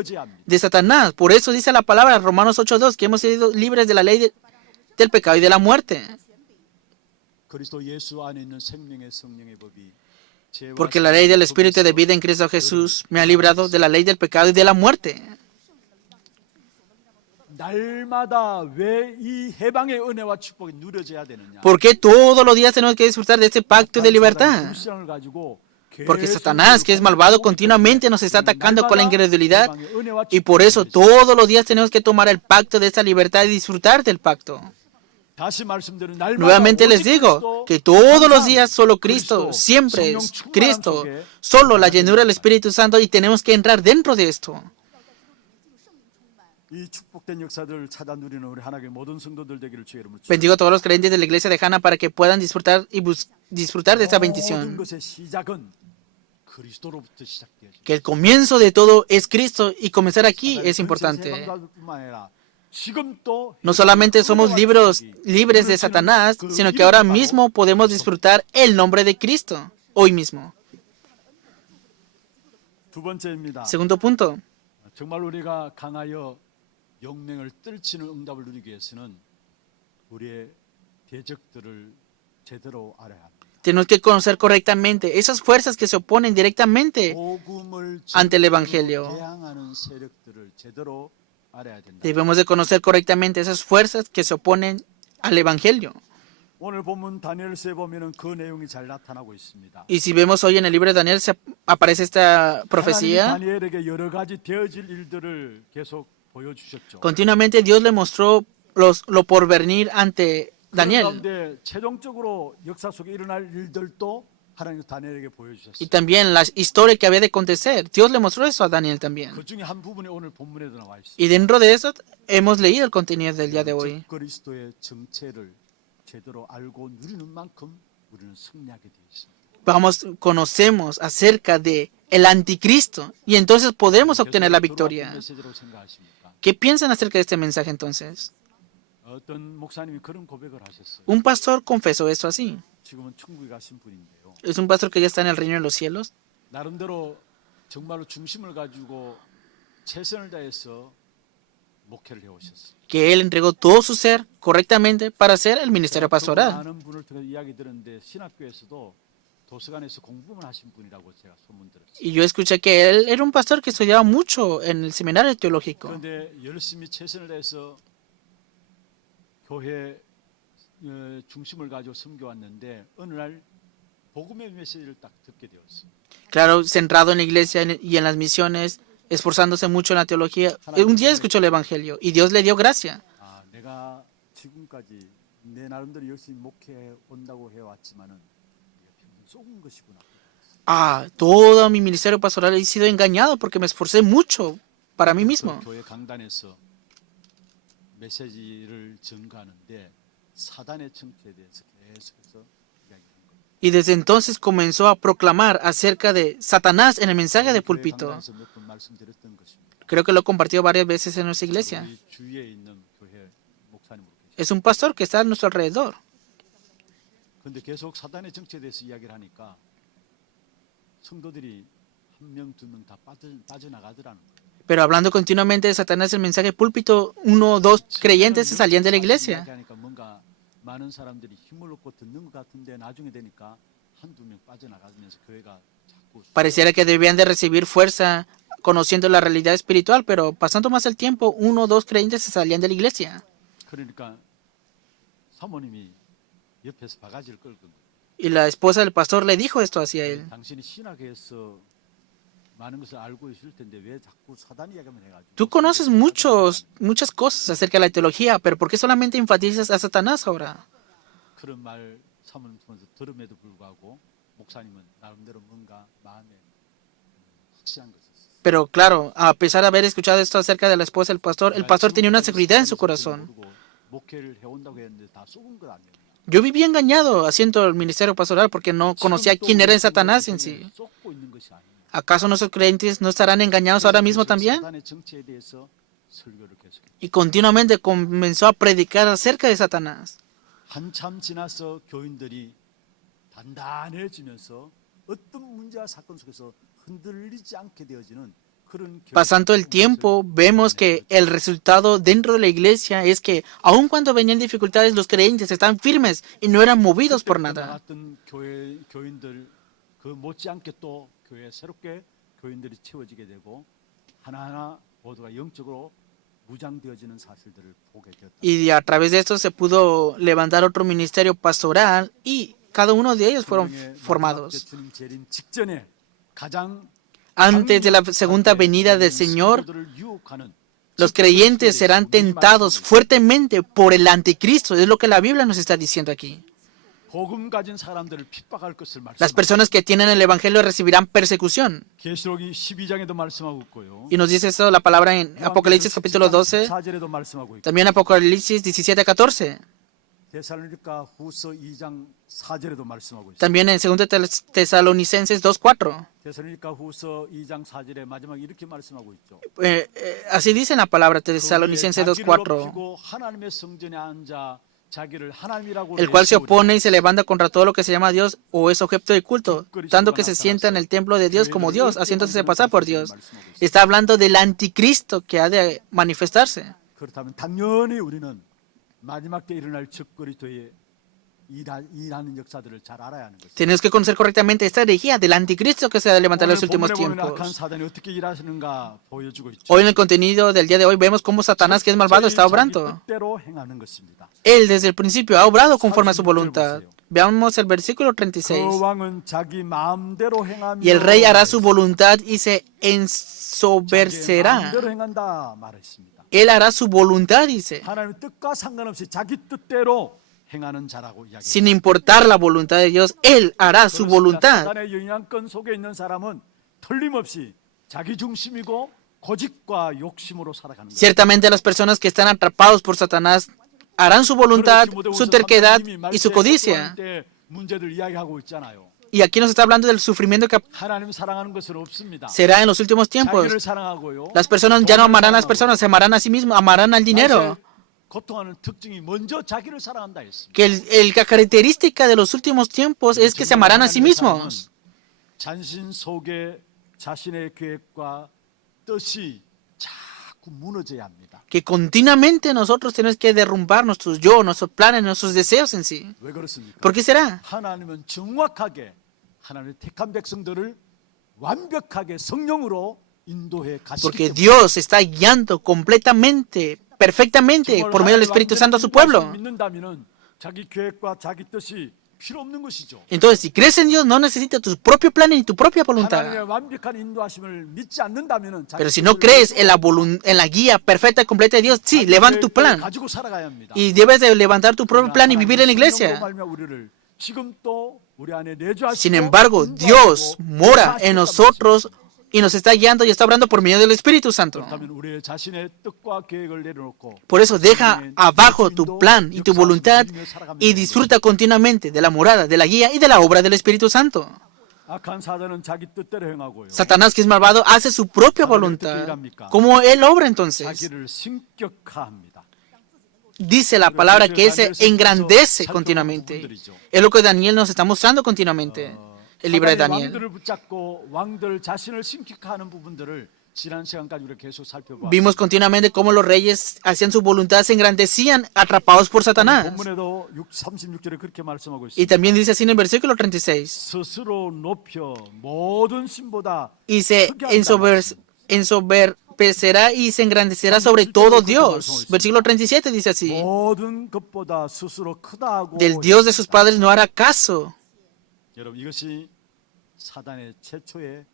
de Satanás. Por eso dice la palabra Romanos 8:2 que hemos sido libres de la ley del pecado y de la muerte. Porque la ley del Espíritu de vida en Cristo Jesús me ha librado de la ley del pecado y de la muerte. 날마다 왜 이 해방의 은혜와 축복이 누려져야 되느냐? ¿Por qué todos los días tenemos que disfrutar de este pacto de libertad? Porque Satanás, que es malvado, continuamente nos está atacando con la incredulidad y por eso todos los días tenemos que tomar el pacto de esta libertad y disfrutar del pacto. Nuevamente les digo que todos los días solo Cristo, siempre es Cristo, solo la llenura del Espíritu Santo y tenemos que entrar dentro de esto. 이 축복된 역사들을 찾아 누리는 우리 하나님의 모든 성도들 되기를 주의 이름으로 Bendigo a todos los creyentes de la iglesia de Hana para que puedan disfrutar y disfrutar de esta 모든 bendición. 것의 시작은 그리스도로부터 시작되어집니다. Que el comienzo de todo es Cristo y comenzar aquí es importante. No solamente somos libres de Satanás, sino que ahora mismo podemos disfrutar el nombre de Cristo, hoy mismo. 두 번째입니다. Segundo punto. 정말 우리가 강하여 영맹을 떨치는 응답을 누리기 위해서는 우리의 대적들을 제대로 알아야 합니다. Tenemos que conocer correctamente esas fuerzas que se oponen directamente 복음을 ante el Evangelio. 대항하는 세력들을 제대로 알아야 된다. Debemos de conocer correctamente esas fuerzas que se oponen al Evangelio. 오늘 본문 다니엘서에 보면은 그 내용이 잘 나타나고 있습니다. Y si vemos hoy en el libro de Daniel aparece esta profecía. 하나님 다니엘에게 여러 가지 되어질 일들을 계속 보여주셨죠. Continuamente Dios le mostró lo por venir ante Daniel. 그런데 최종적으로 역사 속에 일어날 일들도 하나님 다니엘에게 보여주셨어요. Y también la historia que había de acontecer. Dios le mostró eso a Daniel también. 그 중에 한 부분이 오늘 본문에도 나와 있어요. Y dentro de eso hemos leído el contenido del día de hoy. 그리스도의 정체를 제대로 알고 누리는 만큼 우리는 승리하게 되어 있습니다. Conocemos acerca de el anticristo y entonces podemos obtener la victoria. ¿Qué piensan acerca de este mensaje entonces? 어떤 목사님이 그런 고백을 하셨어요. Un pastor confesó eso así. 지금은 천국에 가신 분인데요. Es un pastor que ya está en el reino de los cielos. 나름대로 정말로 중심을 가지고 최선을 다해서 목회를 해오셨어요. Que él entregó todo su ser correctamente para hacer el ministerio pastoral. 많은 분을 통해 이야기 들었는데 신학교에서도 도서관에서 공부만 하신 분이라고 제가 소문 들었어요. Y yo escuché que él era un pastor que estudiaba mucho en el seminario teológico. 그런데 열심히 최선을 다해서 교회 중심을 가지고 섬겨왔는데 어느 날 복음의 메시지를 딱 듣게 되었어요. Claro, centrado en la iglesia y en las misiones, esforzándose mucho en la teología. Un día escuchó el Evangelio y Dios le dio gracia. 아, 내가 지금까지 내 나름대로 열심히 목회해 온다고 해왔지만은 내가 평생 속은 것이구나. Todo mi ministerio pastoral he sido engañado porque me esforcé mucho para mí mismo. 교회 강단에서 메시지를 전가하는데 사단의 정체에 대해서 계속해서 이야기하는 거예요. Y desde entonces comenzó a proclamar acerca de Satanás en el mensaje de 교회 púlpito. 강단에서 몇 번 말씀드렸던 것입니다. Creo que lo he compartido varias veces en nuestra iglesia. 우리 주위에 있는 교회 목사님으로 계십니다. Es un pastor que está a nuestro alrededor. 그런데 계속 사단의 정체에 대해서 이야기를 하니까 성도들이 한 명, 두 명 다 빠져나가더라는 거예요. Pero hablando continuamente de Satanás en el mensaje de púlpito, 1 o 2 creyentes se salían de la iglesia. 이야기하니까 뭔가 많은 사람들이 힘을 얻고 듣는 것 같은데 나중에 되니까 한두 명 빠져나가면서 교회가 자꾸 Pareciera que debían de recibir fuerza conociendo la realidad espiritual, pero pasando más el tiempo, 1 o 2 creyentes se salían de la iglesia. 그러니까 사모님이 옆에서 바가지를 끌고 Y la esposa del pastor le dijo esto hacia él. 당신이 신학에서 많은 것을 알고 있을 텐데 왜 자꾸 사단 이야기만 해가지고 Tú conoces muchas cosas acerca de la teología, pero ¿por qué solamente enfatizas a Satanás ahora? 그런 말 사모님 통해서 들음에도 불구하고 목사님은 나름대로 뭔가 마음에 확실한 것이 있어요. Pero claro, a pesar de haber escuchado esto acerca de la esposa del pastor, el pastor tenía una seguridad en su corazón. 목회를 해온다고 했는데 다 속은 것 아니에요. Yo vivía engañado haciendo el ministerio pastoral porque no conocía quién era el Satanás en sí. 쏟고 있는 것이 아니에요. ¿Acaso nuestros creyentes no estarán engañados ahora mismo también? 사단의 정체에 대해서 설교를 계속해요. Y continuamente comenzó a predicar acerca de Satanás. 한참 지나서 교인들이 단단해지면서 어떤 문제와 사건 속에서 흔들리지 않게 되어지는 그런 Pasando el tiempo, vemos que el resultado dentro de la iglesia es que aun cuando venían dificultades, los creyentes estaban firmes y no eran movidos por nada. 나왔던 교인들 그 못지않게 또 교회 새롭게 교인들이 채워지게 되고 하나하나 모두가 영적으로 무장되어지는 사실들을 보게 되었다. Y a través de esto se pudo levantar otro ministerio pastoral y cada uno de ellos fueron formados. 주님 재림 직전에 가장 Antes de la segunda venida del Señor, los creyentes serán tentados fuertemente por el anticristo. Es lo que la Biblia nos está diciendo aquí. 복음 가진 사람들을 핍박할 것을 Las 말씀합니다. personas que tienen el Evangelio recibirán persecución. 계시록이 12장에도 말씀하고 있고요. Y nos dice eso la palabra en Apocalipsis capítulo 12, 4절에도 말씀하고 있고 también Apocalipsis 17 a 14, 데살로니가 후서 2장 4절에도 말씀하고 있습니다. también en 2 Tesalonicenses 2, 4. 데살로니가 후서 2장 4절에 마지막에 이렇게 말씀하고 있죠. Así dice en la palabra Tesalonicenses 2, 4. 하나님의 성전에 앉아 자기를 하나님이라고 El cual se opone y se levanta contra todo lo que se llama Dios o es objeto de culto, tanto que se sienta en el templo de Dios como Dios, haciéndose pasar por Dios. Está hablando del anticristo que ha de manifestarse. 그렇다면 당연히 우리는 마지막 때 일어날 적그리스도의 일하는 역사들을 잘 알아야 하는 것입니다. Tenemos que conocer correctamente esta herejía del anticristo que se ha de levantar en los últimos 악한 tiempos. 사단이 어떻게 일하시는가 보여주고 있죠. Hoy en el contenido del día de hoy vemos cómo Satanás, que es malvado, está obrando. 자기 뜻대로 행하는 것입니다. Él desde el principio ha obrado conforme a su voluntad. Veamos el versículo 36. 그 왕은 자기 마음대로 행하며 Y el rey hará su voluntad y se 자기 ensobercerá. 마음대로 행한다 말했습니다. Él hará su voluntad, dice, 하나님의 뜻과 상관없이 자기 뜻대로 행하는 자라고 이야기합니다. sin importar la voluntad de Dios. Él hará su voluntad. 사단의 영향권 속에 있는 사람은 틀림없이 자기 중심이고 고집과 욕심으로 살아가는 거예요. Ciertamente las personas que están atrapados por Satanás harán su voluntad, su terquedad y su codicia. 문제들 이야기하고 있잖아요. Y aquí nos está hablando del sufrimiento que 하나님 사랑하는 것은 없습니다. será en los últimos tiempos. 자기를 사랑하고요. Las personas ya no amarán a las personas, se amarán a sí mismos, amarán al dinero. 고통하는 특징이 먼저 자기를 사랑한다 했습니다. Que la característica de los últimos tiempos es que se amarán a sí mismos. 자신 속에 자신의 계획과 뜻이 자꾸 무너져야 합니다. Que continuamente nosotros tenemos que derrumbar nuestros yo, nuestros planes, nuestros deseos en sí. 왜 그렇습니까? ¿Por qué será? 하나님은 정확하게 하나님의 택한 백성들을 완벽하게 성령으로 인도해 가시기 Porque 때문에 Dios está guiando completamente, perfectamente, por medio del Espíritu Santo a su pueblo. 믿는다면은 자기 계획과 자기 뜻이 필요 없는 것이죠. Entonces, si crees en Dios, no necesitas tu propio plan ni tu propia voluntad. 하나님의 완벽한 인도하심을 믿지 않는다면은 Pero si no crees en la guía perfecta y completa de Dios, sí, levanta tu plan. 가지고 살아가야 합니다. Y debes de levantar tu propio plan y vivir en la iglesia. 지금 또 우리 안에 내주하시고 Sin embargo, Dios mora en nosotros y nos está guiando y está obrando por medio del Espíritu Santo. 그렇다면 우리 자신의 뜻과 계획을 내려놓고 Por eso deja abajo tu plan y tu voluntad y disfruta continuamente de la morada, de la guía y de la obra del Espíritu Santo. 악한 사자는 자기 뜻대로 행하고요. Satanás, que es malvado, hace su propia voluntad. ¿Cómo él obra entonces? 자기를 신격화합니다. Dice la palabra que él se engrandece continuamente. Es lo que Daniel nos está mostrando continuamente. El libro de Daniel. 왕들을 붙잡고 왕들 자신을 신격화하는 부분들을 지난 시간까지 우리가 계속 살펴보았습니다. Vimos continuamente cómo los reyes hacían su voluntad, se engrandecían, atrapados por Satanás. 본문에도 36절에 그렇게 말씀하고 Y 있습니다. también dice así en el versículo 36. 스스로 높여 모든 신보다 Y se ensoberpecerá y se engrandecerá sobre todo Dios. Versículo 37 dice así. 모든 것보다 스스로 크다 하고 Del Dios de sus padres no hará caso. 여러분 이것이 사단의 최초의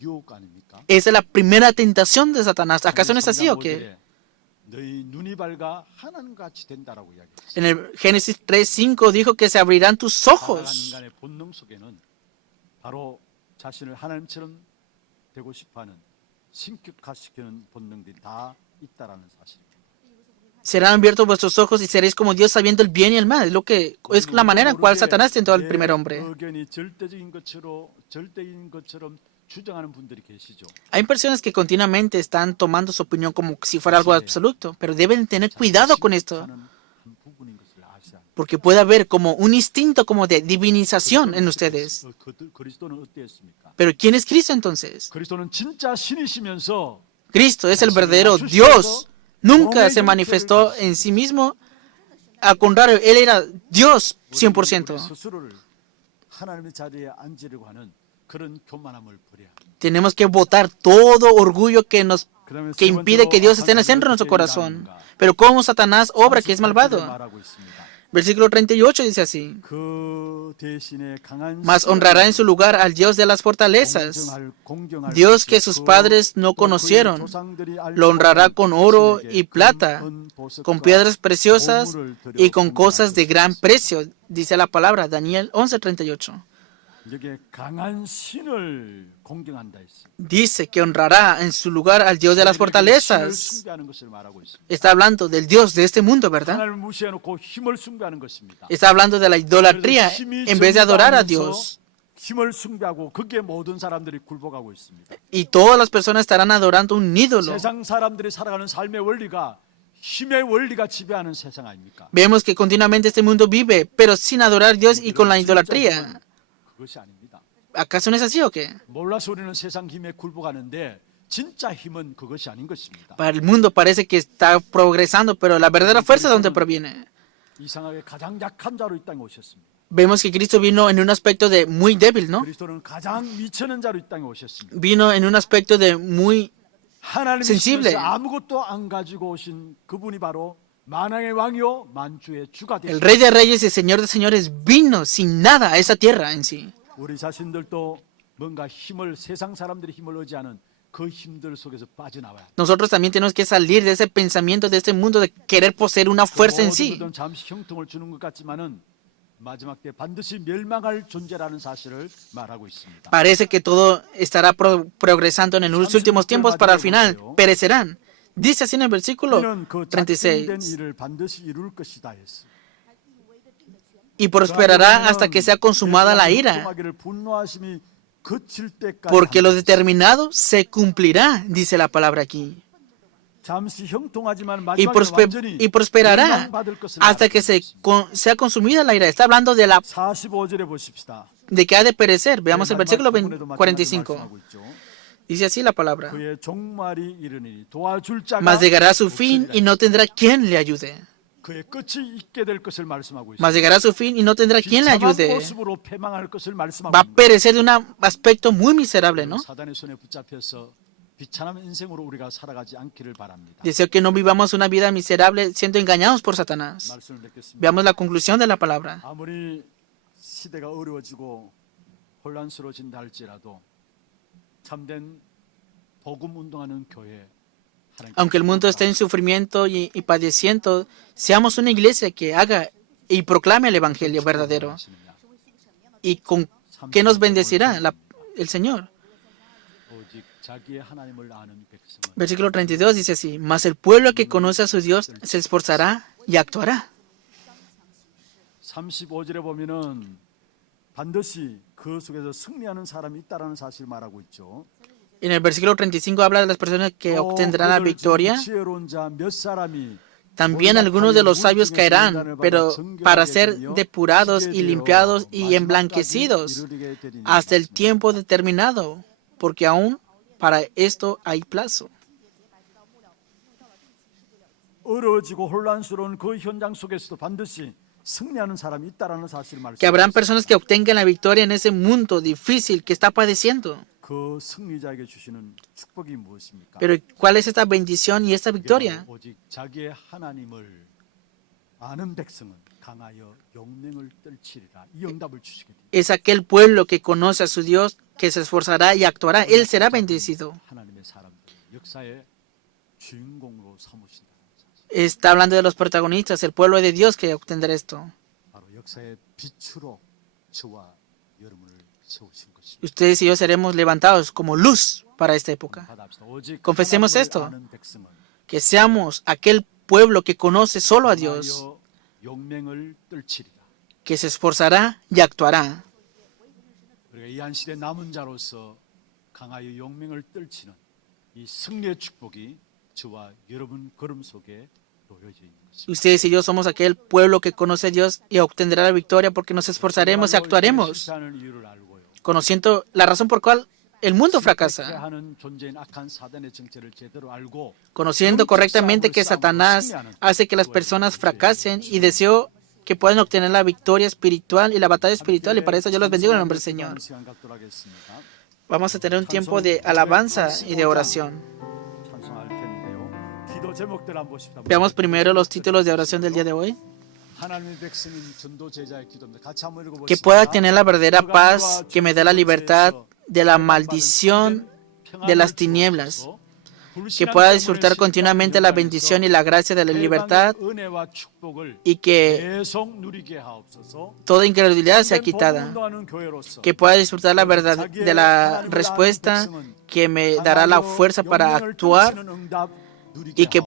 유혹 아닙니까? Esa es la primera tentación de Satanás. ¿Acaso no es así o qué? 너희 눈이 밝아 하나님과 같이 된다라고 이야기했어요. En el Génesis 3:5 dijo que se abrirán tus 타락한 ojos. 인간의 본능 속에는 바로 자신을 하나님처럼 되고 싶어하는 신격화시키는 본능들이 다 있다라는 사실입니다. Serán abiertos vuestros ojos y seréis como Dios sabiendo el bien y el mal. Es la manera en cual Satanás tentó al primer hombre. 의견이 절대적인 것처럼 주장하는 분들이 계시죠. Hay personas que continuamente están tomando su opinión como si fuera algo absoluto, pero deben tener cuidado con esto, 하는 한 부분인 것을 아시야. porque puede haber como un instinto como de divinización en ustedes. 그리스도는 어땠습니까? Pero ¿quién es Cristo entonces? 그리스도는 진짜 신이시면서 Cristo es el verdadero Dios. Nunca se manifestó en sí mismo. Al contrario, Él era Dios 우리 100%. 스스로를 하나님의 자리에 앉으려고 하는 그런 교만함을 버려야 합니다. Tenemos que botar todo orgullo 그다음에 que impide que Dios esté en el centro de nuestro corazón. Pero como Satanás obra que es malvado. 말하고 있습니다. Versículo 38 dice así. 그 대신에 강한 Mas honrará en su lugar al Dios de las fortalezas, Dios que sus padres no conocieron. Lo honrará con oro y plata, con piedras preciosas y con cosas de gran precio, dice la palabra, Daniel 11:38. 여기에 강한 신을 공경한다 했습니다. Dice que honrará en su lugar al Dios de las 신을 fortalezas. 숭배하는 것을 말하고 있습니다. Está hablando del Dios de este mundo, ¿verdad? 하나님을 무시해놓고 힘을 숭배하는 것입니다. Está hablando de la idolatría en vez de adorar a Dios. 힘을 숭배하고 거기에 모든 사람들이 굴복하고 있습니다. Y todas las personas estarán adorando un ídolo. 세상 사람들이 살아가는 삶의 원리가 힘의 원리가 지배하는 세상 아닙니까? Vemos que continuamente este mundo vive, pero sin adorar a Dios y con la idolatría. 그것이 아닙니다. ¿Acaso no es así o qué? 몰라서 우리는 세상 힘에 굴복하는데 진짜 힘은 그것이 아닌 것입니다. Para el mundo parece que está progresando, pero la verdadera fuerza de dónde proviene. 이상하게 가장 약한 자로 이 땅에 오셨습니다. Vemos que Cristo vino en un aspecto de muy débil, ¿no? 그리스도는 가장 미치는 자로 이 땅에 오셨습니다. Vino en un aspecto de muy sensible. 하나님이시면서 아무것도 안 가지고 오신 그분이 바로 만왕의 왕이요 만주의 주가 El 되신 Rey de Reyes y Señor de Señores vino sin nada a esa tierra en sí. 우리 자신들도 뭔가 힘을 세상 사람들이 힘을 의지하는 그 힘들 속에서 빠져나와야 합니다. Nosotros también tenemos que salir de ese pensamiento, de este mundo de querer poseer una fuerza en sí. 모든 잠시 형통을 주는 것 같지만은 마지막 때 반드시 멸망할 존재라는 사실을 말하고 있습니다. Parece que todo estará progresando en los últimos tiempos, para al final perecerán. Dice así en el versículo 이는 그 36. 작정된 일을 반드시 이룰 것이다 했어. Y prosperará hasta que sea consumada la ira, 분노하심이 그칠 때까지 porque lo determinado se cumplirá, dice la palabra aquí. 잠시 형통하지만 Y, 마지막에 완전히 y prosperará 멸망받을 것을 hasta que sea consumida la ira. Está hablando de 45절에 보십시다. de que ha de perecer. Veamos el 마지막 versículo 부분에도 마찬가지로 45. 말씀하고 있죠. Dice así la palabra. 그의 종말이 이르니 도와줄 자가 Mas llegará a su fin y no tendrá quien le ayude. 그의 끝이 있게 될 것을 말씀하고 있습니다. Mas llegará a su fin y no tendrá quien le 비참한 ayude. 모습으로 패망할 것을 말씀하고 Va a 있습니다. perecer de un aspecto muy miserable, ¿no? 사단의 손에 붙잡혀서 비참한 인생으로 우리가 살아가지 않기를 바랍니다. Deseo que no vivamos una vida miserable siendo engañados por Satanás. 말씀을 뵙겠습니다. Veamos la conclusión de la palabra. 아무리 시대가 어려워지고 혼란스러워진다 할지라도 참된 복음 운동하는 교회 Aunque el mundo esté en sufrimiento y padeciendo, seamos una iglesia que haga y proclame el evangelio verdadero. ¿Y con qué nos bendecirá el Señor? 오직 자기의 하나님을 아는 백성은 Versículo 32 dice así: mas el pueblo que conoce a su Dios se esforzará y actuará. 35절에 보면은 반드시 그 속에서 승리하는 사람이 있다라는 사실을 말하고 있죠. En el versículo 35 habla de las personas que obtendrán la 그들 중 victoria. 지혜로운 자 몇 사람이 También algunos de los sabios caerán, pero para ser depurados y limpiados y emblanquecidos hasta el tiempo determinado, porque aún para esto hay plazo. 어려워지고 혼란스러운 그 현장 속에서도 반드시 승리하는 사람이 있다라는 사실을 Que habrán 말씀하셨습니다. personas que obtengan la victoria en ese mundo difícil que está padeciendo. 그 승리자에게 주시는 축복이 무엇입니까? Pero ¿cuál es esta bendición y esta victoria? 오직 자기의 하나님을 아는 백성은 강하여 용맹을 떨치리라. 이 응답을 주시게 됩니다. Es aquel pueblo que conoce a su Dios, que se esforzará y actuará. Él será bendecido. 하나님의 사람들 역사의 주인공으로 삼으신다. Está hablando de los protagonistas, el pueblo de Dios que obtendrá esto. 바로 역사의 빛으로 저와 여러분을 세우신 것입니다. Ustedes y yo seremos levantados como luz para esta época. 받아합시다. 오직 Confesemos 하나님을 esto. 아는 백성은 Que seamos aquel pueblo que conoce solo a Dios, 강하여 용맹을 떨치리라. que se esforzará y actuará. 우리가 이 한 시대 남은 자로서 강하여 용맹을 떨치는 이 승리의 축복이 저와 여러분 걸음 속에 놓여져 있는 것입니다. Ustedes y yo somos aquel pueblo que conoce a Dios y obtendrá la victoria porque nos esforzaremos y actuaremos, 실패하는 이유를 알고요. conociendo la razón por cual el mundo fracasa, 실패하는 존재인 악한 사단의 정체를 제대로 알고 conociendo correctamente que Satanás hace que las personas fracasen y deseo que puedan obtener la victoria espiritual y la batalla espiritual, y para eso yo los bendigo en el nombre del Señor. 시간 갖도록 하겠습니다. Vamos a tener un tiempo de alabanza y de oración. 찬송할 텐데요. 기도 제목들 한번 보십시다. Veamos primero los títulos de oración del día de hoy. 하나님의 백성인 전도 제자의 기도입니다. 같이 한번 읽어보겠습니다. Que pueda tener la verdadera paz que me da la libertad de la maldición de las tinieblas, que pueda disfrutar continuamente la bendición y la gracia de la libertad, y que toda incredulidad sea quitada, que pueda disfrutar la verdad de la respuesta que me dará la fuerza para actuar, y que